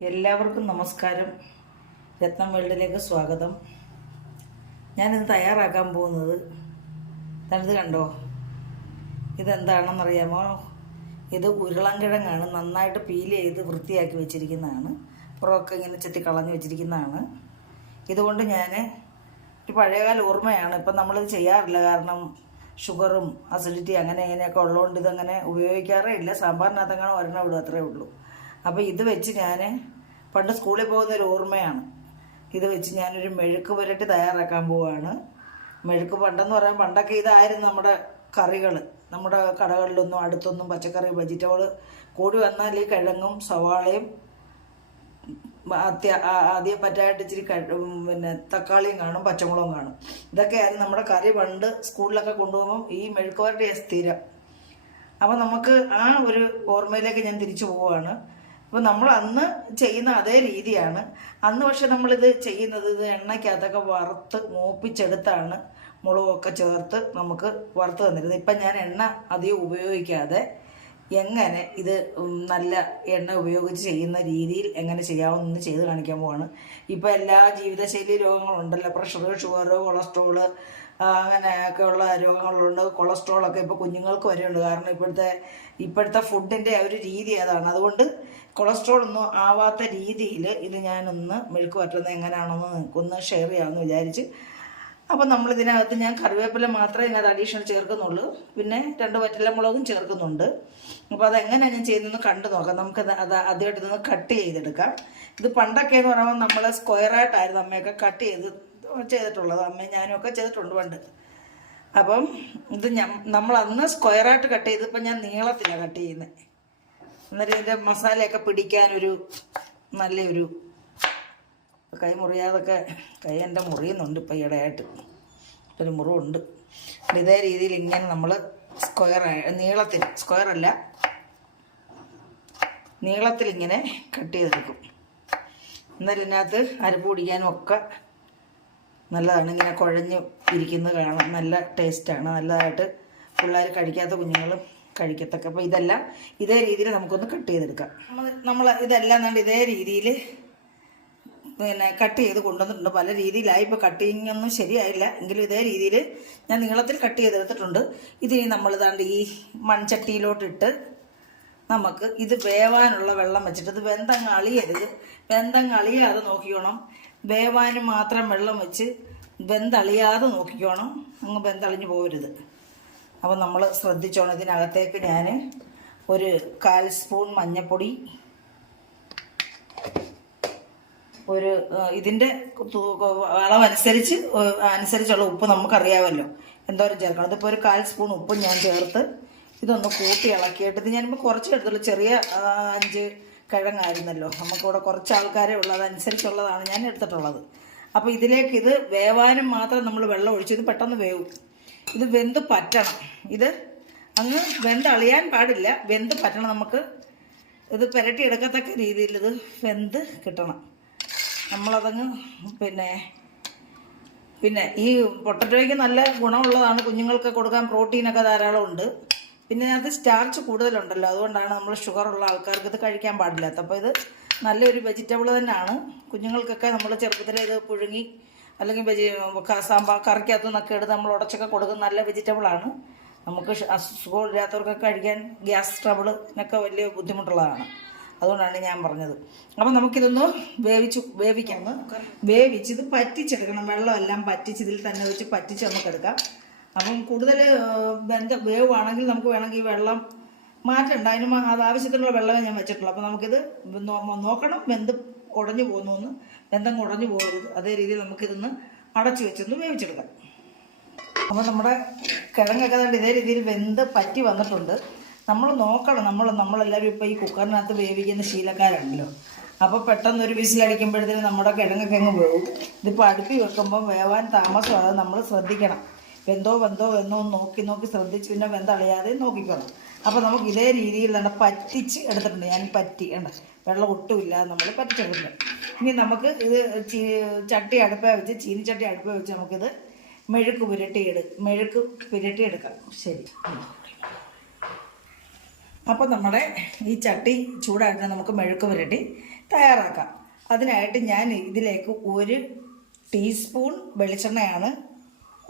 എല്ലാവർക്കും നമസ്കാരം. രത്നം വേൾഡിലേക്ക് സ്വാഗതം. ഞാനിത് തയ്യാറാക്കാൻ പോകുന്നത് തണുത് കണ്ടോ? ഇതെന്താണെന്നറിയാമോ? ഇത് ഉരുളൻകിഴങ്ങാണ്. നന്നായിട്ട് പീൽ ചെയ്ത് വൃത്തിയാക്കി വെച്ചിരിക്കുന്നതാണ്. പുറമൊക്കെ ഇങ്ങനെ ചെത്തി കളഞ്ഞ് വെച്ചിരിക്കുന്നതാണ്. ഇതുകൊണ്ട് ഞാൻ ഒരു പഴയകാല ഓർമ്മയാണ്. ഇപ്പം നമ്മളിത് ചെയ്യാറില്ല. കാരണം ഷുഗറും അസിഡിറ്റി അങ്ങനെ ഇങ്ങനെയൊക്കെ ഉള്ളതുകൊണ്ട് ഇതങ്ങനെ ഉപയോഗിക്കാറേ ഇല്ല. സാമ്പാറിനകത്തങ്ങനെ ഒരെണ്ണം വിടും അത്രേ ഉള്ളൂ. അപ്പോൾ ഇത് വെച്ച് ഞാൻ പണ്ട് സ്കൂളിൽ പോകുന്ന ഒരു ഓർമ്മയാണ്. ഇത് വെച്ച് ഞാനൊരു മെഴുക്ക് പുരട്ടി തയ്യാറാക്കാൻ പോവുകയാണ് മെഴുക്ക് പണ്ടെന്ന് പറയാൻ പണ്ടൊക്കെ ഇതായിരുന്നു നമ്മുടെ കറികൾ നമ്മുടെ കടകളിലൊന്നും അടുത്തൊന്നും പച്ചക്കറി വെജിറ്റബിൾ കൂടി വന്നാൽ ഈ കിഴങ്ങും സവാളയും അത്യ ആദ്യം പറ്റായിട്ട് ഇച്ചിരി പിന്നെ തക്കാളിയും കാണും പച്ചമുളകും കാണും. ഇതൊക്കെയായിരുന്നു നമ്മുടെ കറി പണ്ട് സ്കൂളിലൊക്കെ കൊണ്ടുപോകുമ്പം ഈ മെഴുക്കുവരട്ടിയ സ്ഥിരം. അപ്പോൾ നമുക്ക് ആ ഒരു ഓർമ്മയിലേക്ക് ഞാൻ തിരിച്ചു പോവുകയാണ് അപ്പോൾ നമ്മൾ അന്ന് ചെയ്യുന്ന അതേ രീതിയാണ്. അന്ന് പക്ഷെ നമ്മളിത് ചെയ്യുന്നത് ഇത് എണ്ണയ്ക്കകത്തൊക്കെ വറുത്ത് മൂപ്പിച്ചെടുത്താണ് മുളകൊക്കെ ചേർത്ത് നമുക്ക് വറുത്ത് തന്നിരുന്നത്. ഇപ്പം ഞാൻ എണ്ണ അധികം ഉപയോഗിക്കാതെ എങ്ങനെ ഇത് നല്ല എണ്ണ ഉപയോഗിച്ച് ചെയ്യുന്ന രീതിയിൽ എങ്ങനെ ചെയ്യാവുന്ന ചെയ്ത് കാണിക്കാൻ പോവാണ്. ഇപ്പോൾ എല്ലാ ജീവിതശൈലി രോഗങ്ങളുണ്ടല്ലോ. പ്രഷർ ഷുഗർ കൊളസ്ട്രോൾ അങ്ങനെയൊക്കെ ഉള്ള രോഗങ്ങളുണ്ട്. കൊളസ്ട്രോളൊക്കെ ഇപ്പോൾ കുഞ്ഞുങ്ങൾക്ക് വരെയുണ്ട്. കാരണം ഇപ്പോഴത്തെ ഇപ്പോഴത്തെ ഫുഡിന്റെ ഒരു രീതി അതാണ് അതുകൊണ്ട് കൊളസ്ട്രോൾ ഒന്നും ആവാത്ത രീതിയിൽ ഇത് ഞാനൊന്ന് മെഴുക്ക് പറ്റുന്നത് എങ്ങനെയാണെന്ന് നിങ്ങൾക്കൊന്ന് ഷെയർ ചെയ്യാമെന്ന് വിചാരിച്ച്. അപ്പം നമ്മൾ ഇതിനകത്ത് ഞാൻ കറിവേപ്പില മാത്രമേ ഇതിനകത്ത് അഡീഷണൽ ചേർക്കുന്നുള്ളൂ. പിന്നെ രണ്ട് വറ്റല മുളകും ചേർക്കുന്നുണ്ട്. അപ്പോൾ അതെങ്ങനെയാണ് ഞാൻ ചെയ്യുന്നതെന്ന് കണ്ടു നോക്കാം. നമുക്ക് അത് ആദ്യമായിട്ട് ഇതൊന്ന് കട്ട് ചെയ്തെടുക്കാം. ഇത് പണ്ടൊക്കെ എന്ന് പറയുമ്പോൾ നമ്മൾ സ്ക്വയറായിട്ടായിരുന്നു അമ്മയൊക്കെ കട്ട് ചെയ്ത് ചെയ്തിട്ടുള്ളത്. അമ്മയും ഞാനും ഒക്കെ ചെയ്തിട്ടുണ്ട് പണ്ട്. അപ്പം ഇത് നമ്മൾ അന്ന് സ്ക്വയറായിട്ട് കട്ട് ചെയ്ത് ഇപ്പം ഞാൻ നീളത്തിലാണ് കട്ട് ചെയ്യുന്നത് എന്നിട്ട് ഇതിന്റെ മസാലയൊക്കെ പിടിക്കാനൊരു നല്ലൊരു കൈ മുറിയാതൊക്കെ കൈ എന്റെ മുറിയുന്നുണ്ട് ഇപ്പം ഈയിടെയായിട്ട് ഒരു മുറിവുണ്ട്. ഇതേ രീതിയിൽ ഇങ്ങനെ നമ്മൾ സ്ക്വയർ നീളത്തിൽ സ്ക്വയർ അല്ല നീളത്തിൽ ഇങ്ങനെ കട്ട് ചെയ്തെടുക്കും. എന്നാലും ഇതിനകത്ത് അരപ്പ് പിടിക്കാനും ഒക്കെ നല്ലതാണ്. ഇങ്ങനെ കുഴഞ്ഞ് ഇരിക്കുന്നത് കാണാൻ നല്ല ടേസ്റ്റാണ് നല്ലതായിട്ട് പിള്ളേർ കഴിക്കാത്ത കുഞ്ഞുങ്ങളും കഴിക്കത്തക്ക. അപ്പോൾ ഇതെല്ലാം ഇതേ രീതിയിൽ നമുക്കൊന്ന് കട്ട് ചെയ്തെടുക്കാം. നമ്മൾ ഇതെല്ലാം കണ്ട് ഇതേ രീതിയിൽ പിന്നെ കട്ട് ചെയ്ത് കൊണ്ടുവന്നിട്ടുണ്ട്. പല രീതിയിലായി. ഇപ്പോൾ കട്ടിങ് ഒന്നും ശരിയായില്ല. എങ്കിലും ഇതേ രീതിയിൽ ഞാൻ നീളത്തിൽ കട്ട് ചെയ്തെടുത്തിട്ടുണ്ട്. ഇത് നമ്മൾ ഇതാണ്ട് ഈ മൺചട്ടിയിലോട്ടിട്ട് നമുക്ക് ഇത് വേവാനുള്ള വെള്ളം വെച്ചിട്ട് ഇത് വെന്തം കളിയരുത് വെന്തം കളിയാതെ നോക്കിക്കോണം. വേവാനും മാത്രം വെള്ളം വെച്ച് വെന്തളിയാതെ നോക്കിക്കോണം. അങ്ങ് വെന്തളിഞ്ഞ് പോകരുത് അപ്പോൾ നമ്മൾ ശ്രദ്ധിച്ചോണം ഇതിനകത്തേക്ക് ഞാൻ ഒരു കാൽ സ്പൂൺ മഞ്ഞൾപ്പൊടി ഒരു ഇതിന്റെ അളവനുസരിച്ച് അനുസരിച്ചുള്ള ഉപ്പ് നമുക്കറിയാമല്ലോ. എന്തോരം ചേർക്കണം? ഇതിപ്പോൾ ഒരു കാൽ സ്പൂൺ ഉപ്പ് ഞാൻ ചേർത്ത് ഇതൊന്ന് കൂട്ടി ഇളക്കിയിട്ട് ഇത് ഞാനിപ്പോൾ കുറച്ച് എടുത്തുള്ളൂ. ചെറിയ അഞ്ച് കിഴങ്ങായിരുന്നല്ലോ. നമുക്കിവിടെ കുറച്ച് ആൾക്കാരെ ഉള്ളത് അനുസരിച്ചുള്ളതാണ് ഞാൻ എടുത്തിട്ടുള്ളത്. അപ്പോൾ ഇതിലേക്ക് ഇത് വേവാനും മാത്രം നമ്മൾ വെള്ളം ഒഴിച്ചു. ഇത് പെട്ടെന്ന് വേവും. ഇത് വെന്ത് പറ്റണം. ഇത് അങ്ങ് വെന്ത് അളിയാൻ പാടില്ല. വെന്ത് പറ്റണം നമുക്ക്. ഇത് പുരട്ടിയെടുക്കത്തക്ക രീതിയിൽ ഇത് വെന്ത് കിട്ടണം. നമ്മളതങ്ങ് പിന്നെ പിന്നെ ഈ പൊട്ടറ്റോയ്ക്ക് നല്ല ഗുണമുള്ളതാണ് കുഞ്ഞുങ്ങൾക്ക് കൊടുക്കാൻ പ്രോട്ടീനൊക്കെ ധാരാളം ഉണ്ട്. പിന്നെ അത് സ്റ്റാർച്ച് കൂടുതലുണ്ടല്ലോ. അതുകൊണ്ടാണ് നമ്മൾ ഷുഗർ ഉള്ള ആൾക്കാർക്ക് ഇത് കഴിക്കാൻ പാടില്ലാത്ത അപ്പോൾ ഇത് നല്ലൊരു വെജിറ്റബിൾ തന്നെയാണ്. കുഞ്ഞുങ്ങൾക്കൊക്കെ നമ്മൾ ചെറുപ്പത്തിലേ ഇത് പുഴുങ്ങി അല്ലെങ്കിൽ വെജി സാമ്പാർ കറിക്കകത്തു നിന്നൊക്കെ എടുത്ത് നമ്മൾ ഉടച്ചൊക്കെ കൊടുക്കുന്ന നല്ല വെജിറ്റബിളാണ് നമുക്ക് അസുഖമില്ലാത്തവർക്കൊക്കെ കഴിക്കാൻ ഗ്യാസ് ട്രബിളിനൊക്കെ വലിയ ബുദ്ധിമുട്ടുള്ളതാണ്. അതുകൊണ്ടാണ് ഞാൻ പറഞ്ഞത്. അപ്പം നമുക്കിതൊന്ന് വേവിച്ച് വേവിക്കാം. വേവിച്ച് ഇത് പറ്റിച്ചെടുക്കണം. വെള്ളമെല്ലാം പറ്റിച്ച് ഇതിൽ തന്നെ വെച്ച് പറ്റിച്ച് നമുക്ക് എടുക്കാം. അപ്പം കൂടുതൽ ബന്ധ വേവാണെങ്കിൽ നമുക്ക് വേണമെങ്കിൽ വെള്ളം മാറ്റണ്ട. അതിന് അത് ആവശ്യത്തിനുള്ള വെള്ളമേ ഞാൻ വെച്ചിട്ടുള്ളൂ. അപ്പം നമുക്കിത് നോക്കണം. വെന്ത് ഉടഞ്ഞു പോകുന്നു എന്ന്. വെന്തം കുറഞ്ഞു പോകരുത്. അതേ രീതിയിൽ നമുക്കിതൊന്ന് അടച്ചു വെച്ചൊന്ന് വേവിച്ചെടുക്കാം. അപ്പോൾ നമ്മുടെ കിഴങ്ങൊക്കെ കണ്ട് ഇതേ രീതിയിൽ വെന്ത് പറ്റി വന്നിട്ടുണ്ട്. നമ്മൾ നോക്കണം. നമ്മൾ നമ്മളെല്ലാവരും ഇപ്പോൾ ഈ കുക്കറിനകത്ത് വേവിക്കുന്ന ശീലക്കാരാണല്ലോ. അപ്പോൾ പെട്ടെന്ന് ഒരു വിസിലടിക്കുമ്പോഴത്തേനും നമ്മുടെ കിഴങ്ങൊക്കെ അങ്ങ് വേവും. ഇതിപ്പോൾ അടുപ്പി വെക്കുമ്പോൾ വേവാൻ താമസമാണ് നമ്മൾ ശ്രദ്ധിക്കണം. വെന്തോ വെന്തോ വെന്തോ നോക്കി നോക്കി ശ്രദ്ധിച്ച് പിന്നെ വെന്തളിയാതെ നോക്കിക്കണം. അപ്പോൾ നമുക്ക് ഇതേ രീതിയിൽ തന്നെ പറ്റിച്ച് എടുത്തിട്ടുണ്ട്. ഞാൻ പറ്റി കണ്ട? വെള്ളം ഒട്ടുമില്ല നമ്മൾ പറ്റിച്ചെടുക്കുന്നത് ഇനി നമുക്ക് ഇത് ചീ ചട്ടി അടുപ്പേ വെച്ച് ചീനിച്ചട്ടി അടുപ്പേ വെച്ച് നമുക്കിത് മെഴുക്ക് പുരട്ടി എടു മെഴുക്ക് പുരട്ടി എടുക്കാം. ശരി. അപ്പോൾ നമ്മുടെ ഈ ചട്ടി ചൂടായിട്ട് നമുക്ക് മെഴുക്ക് പുരട്ടി തയ്യാറാക്കാം. അതിനായിട്ട് ഞാൻ ഇതിലേക്ക് ഒരു ടീസ്പൂൺ വെളിച്ചെണ്ണയാണ്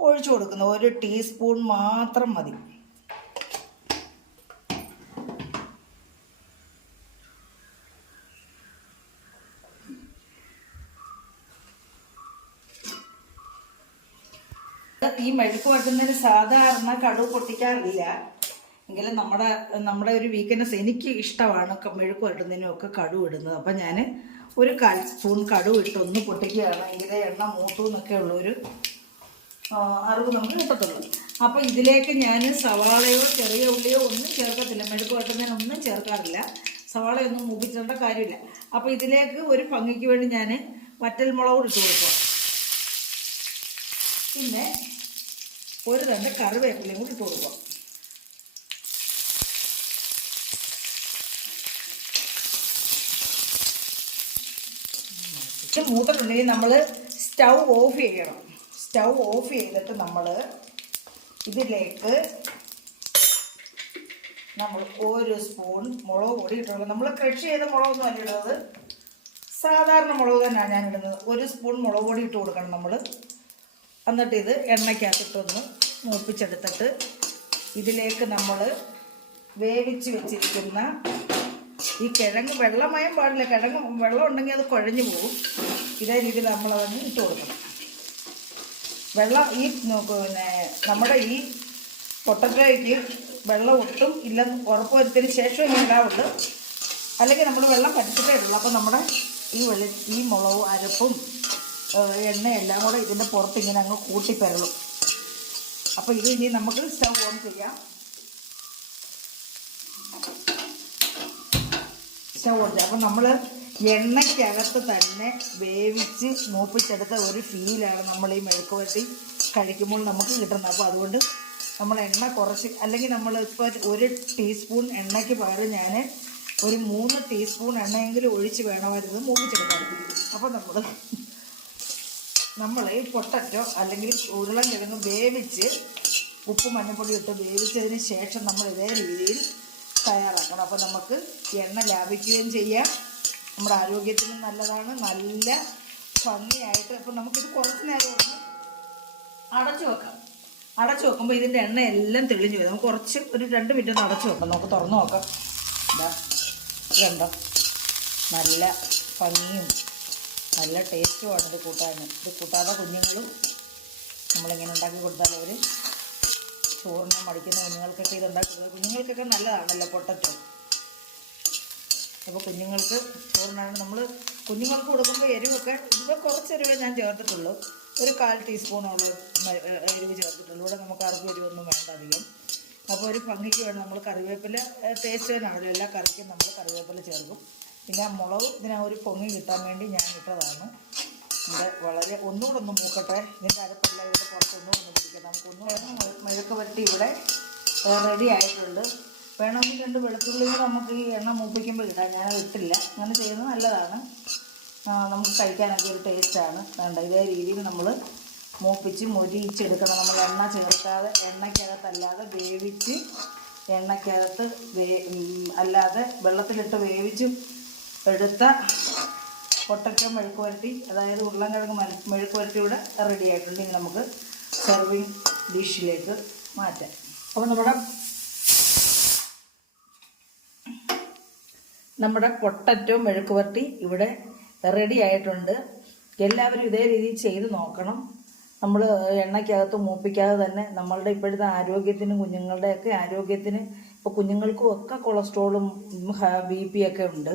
ഒഴിച്ചു കൊടുക്കുന്നത്. ഒരു ടീസ്പൂൺ മാത്രം മതി. ഈ മെഴുക്ക് വെക്കുന്നതിന് സാധാരണ കടുവ് പൊട്ടിക്കാറില്ല. എങ്കിലും നമ്മുടെ നമ്മുടെ ഒരു വീക്ക്നെസ് എനിക്ക് ഇഷ്ടമാണ് മെഴുക്ക് വട്ടുന്നതിനും ഒക്കെ കടുവ് ഇടുന്നത്. അപ്പം ഞാൻ ഒരു കാൽ സ്പൂൺ കടുവ് ഇട്ട് ഒന്ന് പൊട്ടിക്കുകയാണ്. എങ്കിലേ എണ്ണ മൂത്തു എന്നൊക്കെ ഉള്ളൊരു അറിവ് നമുക്ക് കിട്ടത്തുള്ളൂ. അപ്പോൾ ഇതിലേക്ക് ഞാൻ സവാളയോ ചെറിയ ഉള്ളിയോ ഒന്നും ചേർക്കത്തില്ല. മെഴുക്ക് വട്ടുന്നതിനൊന്നും ചേർക്കാറില്ല. സവാളയൊന്നും മൂപ്പിച്ചേണ്ട കാര്യമില്ല. അപ്പോൾ ഇതിലേക്ക് ഒരു ഭംഗിക്ക് വേണ്ടി ഞാൻ വറ്റൽ മുളക് ഇട്ട് കൊടുക്കാം. പിന്നെ ഒരു രണ്ട് കറിവേപ്പിലയും കൂടി ഇട്ട് കൊടുക്കുക മൂത്തിട്ടുണ്ടെങ്കിൽ നമ്മൾ സ്റ്റൗ ഓഫ് ചെയ്യണം. സ്റ്റൗ ഓഫ് ചെയ്തിട്ട് നമ്മൾ ഇതിലേക്ക് നമ്മൾ ഒരു സ്പൂൺ മുളക് പൊടി ഇട്ടുള്ളത്. നമ്മൾ ക്രഷ് ചെയ്ത മുളകൊന്നും അല്ല ഇടുന്നത് സാധാരണ മുളക് തന്നെയാണ് ഞാൻ ഇടുന്നത്. ഒരു സ്പൂൺ മുളക് പൊടി ഇട്ട് കൊടുക്കണം നമ്മൾ എന്നിട്ട് ഇത് എണ്ണയ്ക്കകത്തിട്ടൊന്ന് മൂപ്പിച്ചെടുത്തിട്ട് ഇതിലേക്ക് നമ്മൾ വേവിച്ച് വെച്ചിരിക്കുന്ന ഈ കിഴങ്ങ് വെള്ളമയം പാടില്ല. കിഴങ്ങ് വെള്ളം ഉണ്ടെങ്കിൽ അത് കുഴഞ്ഞു പോകും ഇതേ രീതിയിൽ അതങ്ങ് ഇട്ട് കൊടുക്കണം. വെള്ളം ഈ പിന്നെ നമ്മുടെ ഈ പൊട്ടറ്റോയ്ക്ക് വെള്ളം ഒട്ടും ഇല്ലെന്ന് ഉറപ്പ് വരുത്തിയതിന് ശേഷം ഇങ്ങനെ അല്ലെങ്കിൽ നമ്മൾ വെള്ളം പറ്റിച്ചിട്ടേ ഉള്ളൂ അപ്പോൾ നമ്മുടെ ഈ വെളി ഈ മുളകും അരപ്പും എണ്ണയും എണ്ണയെല്ലാം കൂടെ ഇതിന്റെ പുറത്ത് ഇങ്ങനെ അങ്ങ് കൂട്ടിപ്പരളും. അപ്പോൾ ഇത് ഇനി നമുക്ക് സ്റ്റവ് ഓൺ ചെയ്യാം. സ്റ്റവ് ഓൺ ചെയ്യാം. അപ്പം നമ്മൾ എണ്ണയ്ക്കകത്ത് തന്നെ വേവിച്ച് മൂപ്പിച്ചെടുത്ത ഒരു ഫീലാണ് നമ്മൾ ഈ മെഴുക്ക് വരട്ടി കഴിക്കുമ്പോൾ നമുക്ക് കിട്ടുന്നത്. അപ്പോൾ അതുകൊണ്ട് നമ്മൾ എണ്ണ കുറച്ച് അല്ലെങ്കിൽ നമ്മൾ ഇപ്പോൾ ഒരു ടീസ്പൂൺ എണ്ണയ്ക്ക് പകരം ഞാൻ ഒരു മൂന്ന് ടീസ്പൂൺ എണ്ണയെങ്കിലും ഒഴിച്ച് വേണമായിരുന്നു മൂപ്പിച്ചെടുക്കാൻ. അപ്പോൾ നമ്മൾ നമ്മൾ ഈ പൊട്ടറ്റോ അല്ലെങ്കിൽ ഉരുളൻ കിഴങ്ങ് വേവിച്ച് ഉപ്പ് മഞ്ഞൾപ്പൊടി ഇട്ട് വേവിച്ചതിന് ശേഷം നമ്മൾ ഇതേ രീതിയിൽ തയ്യാറാക്കണം. അപ്പോൾ നമുക്ക് എണ്ണ ലാഭിക്കുകയും ചെയ്യാം. നമ്മുടെ ആരോഗ്യത്തിന് നല്ലതാണ്. നല്ല ഭംഗിയായിട്ട് അപ്പോൾ നമുക്കിത് കുറച്ച് നേരം അടച്ചു വെക്കാം. അടച്ചു വെക്കുമ്പോൾ ഇതിന്റെ എണ്ണ എല്ലാം തെളിഞ്ഞു വരും. നമുക്ക് കുറച്ച് ഒരു രണ്ട് മിനിറ്റ് ഒന്ന് അടച്ചു വെക്കാം. നമുക്ക് തുറന്നു നോക്കാം. ഇതാ ഇതുണ്ടോ? നല്ല ഭംഗിയും നല്ല ടേസ്റ്റുമാണ് ഇത് കൂട്ടാൻ ഇത് കൂട്ടാതെ കുഞ്ഞുങ്ങളും നമ്മളിങ്ങനെ ഉണ്ടാക്കി കൊടുത്താൽ അവർ ചോറിനെ മടിക്കുന്ന കുഞ്ഞുങ്ങൾക്കൊക്കെ ഇത് ഉണ്ടാക്കി കൊടുക്കുക കുഞ്ഞുങ്ങൾക്കൊക്കെ നല്ലതാണല്ലോ പൊട്ടറ്റോ. അപ്പോൾ കുഞ്ഞുങ്ങൾക്ക് ചോറിനാണ് നമ്മൾ കുഞ്ഞുങ്ങൾക്ക് കൊടുക്കുമ്പോൾ എരിവൊക്കെ ഇതിപ്പോൾ കുറച്ച് എരിവേ ഞാൻ ചേർത്തിട്ടുള്ളൂ. ഒരു കാൽ ടീസ്പൂണോളം എരിവ് ചേർത്തിട്ടുള്ളൂ. ഇവിടെ നമുക്ക് ആർക്കും എരിവൊന്നും വേണ്ട അധികം. അപ്പോൾ ഒരു ഭംഗിക്ക് വേണം നമ്മൾ കറിവേപ്പില ടേസ്റ്റ് തന്നെയാണല്ലോ എല്ലാ കറിക്കും നമ്മൾ കറിവേപ്പില ചേർക്കും. പിന്നെ മുളക് ഇതിനെ ഒരു പൊങ്ങി കിട്ടാൻ വേണ്ടി ഞാൻ ഇട്ടതാണ്. ഇത് വളരെ ഒന്നുകൂടെ ഒന്ന് മൂക്കട്ടെ. ഇതിന്റെ അരപ്പല്ല ഇതിന്റെ പുറത്ത് ഒന്നുകൂടെ ഒന്ന് പിടിക്കട്ടെ. നമുക്ക് ഒന്നുകൂടെ മെഴുക്ക് വരട്ടി ഇവിടെ റെഡി ആയിട്ടുണ്ട്. വേണമെങ്കിൽ രണ്ട് വെളുത്തുള്ളിയും നമുക്ക് ഈ എണ്ണ മൂപ്പിക്കുമ്പോൾ ഇടാം. ഞാൻ ഇട്ടില്ല. അങ്ങനെ ചെയ്യുന്നത് നല്ലതാണ്. നമുക്ക് കഴിക്കാനൊക്കെ ഒരു ടേസ്റ്റാണ് വേണ്ട ഇതേ രീതിയിൽ നമ്മൾ മൂപ്പിച്ച് മൊരിയിച്ചെടുക്കണം. നമ്മൾ എണ്ണ ചേർക്കാതെ എണ്ണയ്ക്കകത്തല്ലാതെ വേവിച്ച് എണ്ണയ്ക്കകത്ത് അല്ലാതെ വെള്ളത്തിലിട്ട് വേവിച്ച് എടുത്ത പൊട്ടറ്റോ മെഴുക്ക് വരട്ടി അതായത് ഉരുളൻകിഴങ്ങ് മെഴുക്ക് വരട്ടി ഇവിടെ റെഡി ആയിട്ടുണ്ട്. ഇനി നമുക്ക് സെർവിങ് ഡിഷിലേക്ക് മാറ്റാം. അപ്പോൾ നമ്മുടെ നമ്മുടെ പൊട്ടറ്റോ മെഴുക്ക് വരട്ടി ഇവിടെ റെഡി ആയിട്ടുണ്ട്. എല്ലാവരും ഇതേ രീതിയിൽ ചെയ്ത് നോക്കണം. നമ്മൾ എണ്ണയ്ക്കകത്ത് മൂപ്പിക്കാതെ തന്നെ നമ്മളുടെ ഇപ്പോഴത്തെ ആരോഗ്യത്തിന് കുഞ്ഞുങ്ങളുടെയൊക്കെ ആരോഗ്യത്തിന് ഇപ്പോൾ കുഞ്ഞുങ്ങൾക്കും ഒക്കെ കൊളസ്ട്രോളും ബി പി ഒക്കെ ഉണ്ട്.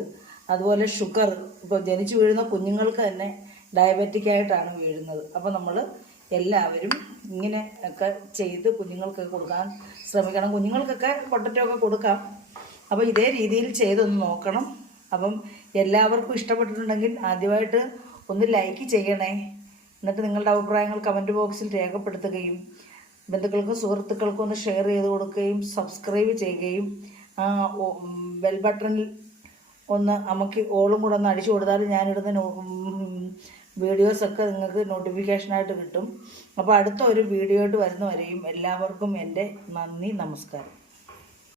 അതുപോലെ ഷുഗർ ഇപ്പോൾ ജനിച്ചു വീഴുന്ന കുഞ്ഞുങ്ങൾക്ക് തന്നെ ഡയബറ്റിക് ആയിട്ടാണ് വീഴുന്നത്. അപ്പോൾ നമ്മൾ എല്ലാവരും ഇങ്ങനെ ഒക്കെ ചെയ്ത് കുഞ്ഞുങ്ങൾക്കൊക്കെ കൊടുക്കാൻ ശ്രമിക്കണം. കുഞ്ഞുങ്ങൾക്കൊക്കെ പൊട്ടറ്റോ ഒക്കെ കൊടുക്കാം. അപ്പോൾ ഇതേ രീതിയിൽ ചെയ്തൊന്ന് നോക്കണം. അപ്പം എല്ലാവർക്കും ഇഷ്ടപ്പെട്ടിട്ടുണ്ടെങ്കിൽ ആദ്യമായിട്ട് ഒന്ന് ലൈക്ക് ചെയ്യണേ. എന്നിട്ട് നിങ്ങളുടെ അഭിപ്രായങ്ങൾ കമന്റ് ബോക്സിൽ രേഖപ്പെടുത്തുകയും ബന്ധുക്കൾക്കും സുഹൃത്തുക്കൾക്കും ഒന്ന് ഷെയർ ചെയ്ത് കൊടുക്കുകയും സബ്സ്ക്രൈബ് ചെയ്യുകയും ബെൽ ബട്ടണിൽ ഒന്ന് നമുക്ക് ഓളും കൂടെ ഒന്ന് അടിച്ചു കൊടുത്താൽ ഞാനിടുന്ന വീഡിയോസൊക്കെ നിങ്ങൾക്ക് നോട്ടിഫിക്കേഷനായിട്ട് കിട്ടും. അപ്പോൾ അടുത്ത ഒരു വീഡിയോ ആയിട്ട് വരുന്നവരെയും എല്ലാവർക്കും എന്റെ നന്ദി നമസ്കാരം.